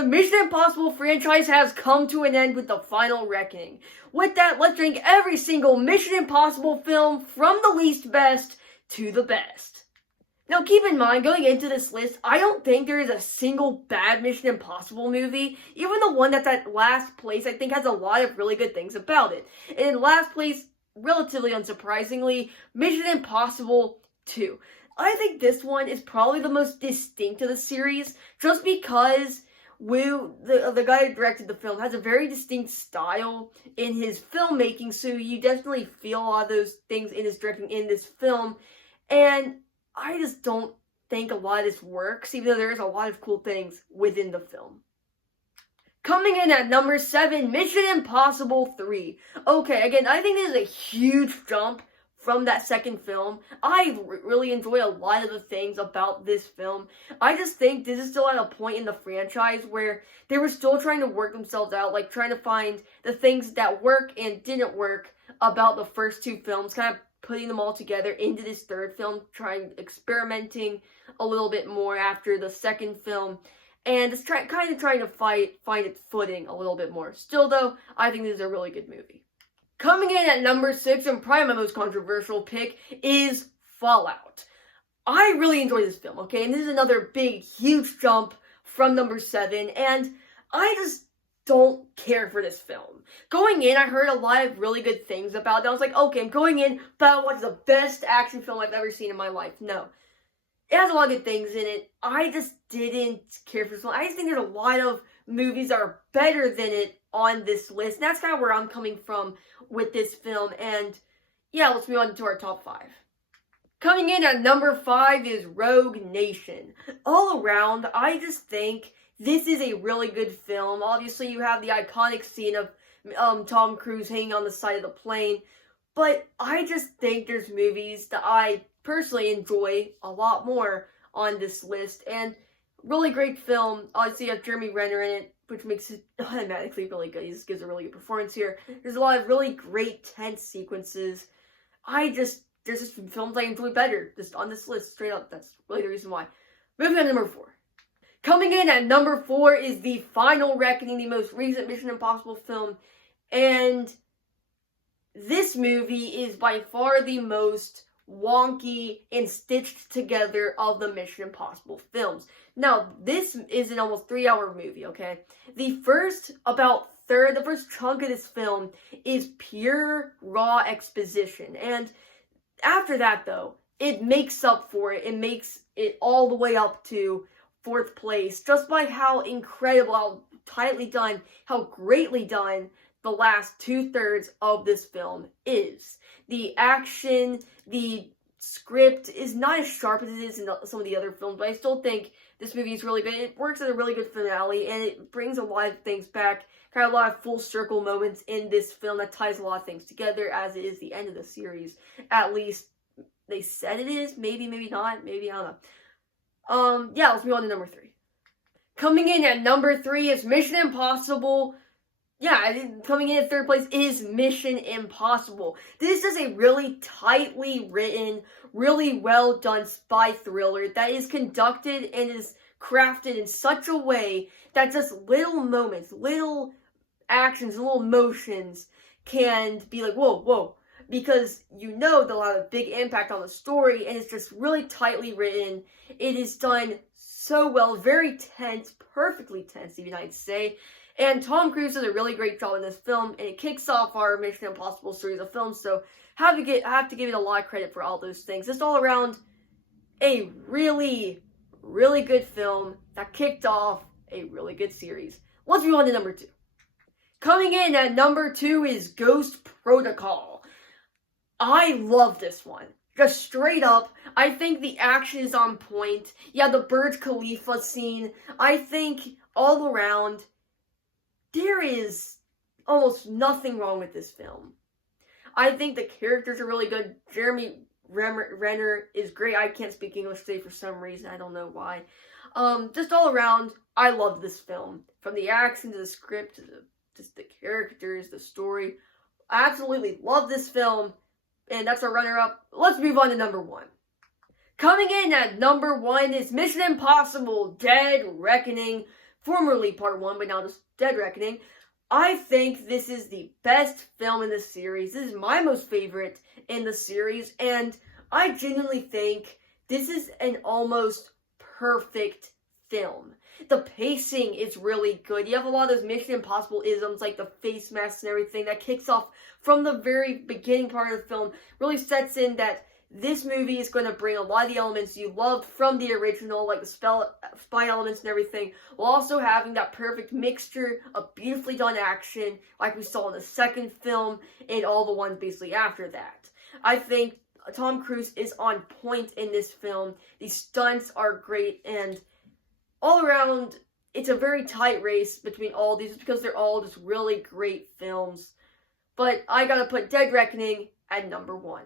the Mission Impossible franchise has come to an end with the final reckoning. With that, let's rank every single Mission Impossible film from the least best to the best. Now keep in mind, going into this list, I don't think there is a single bad Mission Impossible movie. Even the one that's at last place, I think has a lot of really good things about it. And in last place, relatively unsurprisingly, Mission Impossible 2. I think this one is probably the most distinct of the series, just because the guy who directed the film has a very distinct style in his filmmaking, so you definitely feel a lot of those things in his directing in this film, and I just don't think a lot of this works, even though there's a lot of cool things within the film. Coming in at number 7, Mission Impossible 3. Okay, again, I think this is a huge jump from that second film. I really enjoy a lot of the things about this film. I just think this is still at a point in the franchise where they were still trying to work themselves out, like trying to find the things that work and didn't work about the first two films, kind of putting them all together into this third film, experimenting a little bit more after the second film, and just trying to find its footing a little bit more. Still though, I think this is a really good movie. Coming in at number 6, and probably my most controversial pick, is Fallout. I really enjoy this film, okay? And this is another big, huge jump from number 7, and I just don't care for this film. Going in, I heard a lot of really good things about it. I was like, okay, I'm going in, but what's the best action film I've ever seen in my life? No. It has a lot of good things in it. I just didn't care for this film. I just think there's a lot of movies that are better than it on this list. And that's kind of where I'm coming from with this film. And yeah, let's move on to our top 5. Coming in at number 5 is Rogue Nation. All around, I just think this is a really good film. Obviously, you have the iconic scene of Tom Cruise hanging on the side of the plane. But I just think there's movies that I personally enjoy a lot more on this list. And really great film. Obviously, you have Jeremy Renner in it, which makes it automatically really good. He just gives a really good performance here. There's a lot of really great tense sequences. There's just films I enjoy better just on this list, straight up. That's really the reason why. Moving on to number 4. Coming in at number 4 is The Final Reckoning, the most recent Mission Impossible film. And this movie is by far the most wonky and stitched together of the Mission Impossible films. Now, this is an almost 3-hour movie, okay? The first chunk of this film is pure raw exposition. And after that, though, it makes up for it. It makes it all the way up to 4th place just by how incredible, how tightly done, how greatly done the last 2/3 of this film is. The action, the script is not as sharp as it is in some of the other films, but I still think this movie is really good. It works as a really good finale, and it brings a lot of things back, kind of a lot of full circle moments in this film that ties a lot of things together, as it is the end of the series. At least they said it is. Maybe, maybe not. Maybe, I don't know. Yeah, let's move on to number 3. Coming in at number 3 is Mission Impossible. Yeah, coming in at 3rd place is Mission Impossible. This is a really tightly written, really well done spy thriller that is conducted and is crafted in such a way that just little moments, little actions, little motions can be like, whoa, whoa. Because you know they'll have a big impact on the story, and it's just really tightly written. It is done so well, very tense, perfectly tense, even I'd say. And Tom Cruise does a really great job in this film, and it kicks off our Mission Impossible series of films, so I have to give it a lot of credit for all those things. Just all around, a really, really good film that kicked off a really good series. Let's move on to number 2. Coming in at number 2 is Ghost Protocol. I love this one. Just straight up, I think the action is on point. Yeah, the Burj Khalifa scene, I think all around, there is almost nothing wrong with this film. I think the characters are really good. Jeremy Renner is great. I can't speak English today for some reason. I don't know why. Just all around, I love this film. From the action to the script to just the characters, the story. I absolutely love this film. And that's our runner-up. Let's move on to number 1. Coming in at number 1 is Mission Impossible Dead Reckoning formerly Part 1, but now just Dead Reckoning. I think this is the best film in the series. This is my most favorite in the series, and I genuinely think this is an almost perfect film. The pacing is really good. You have a lot of those Mission Impossible isms, like the face masks and everything, that kicks off from the very beginning part of the film, really sets in that this movie is going to bring a lot of the elements you loved from the original, like the spy elements and everything, while also having that perfect mixture of beautifully done action, like we saw in the second film, and all the ones basically after that. I think Tom Cruise is on point in this film. These stunts are great, and all around, it's a very tight race between all these because they're all just really great films. But I gotta put Dead Reckoning at number 1.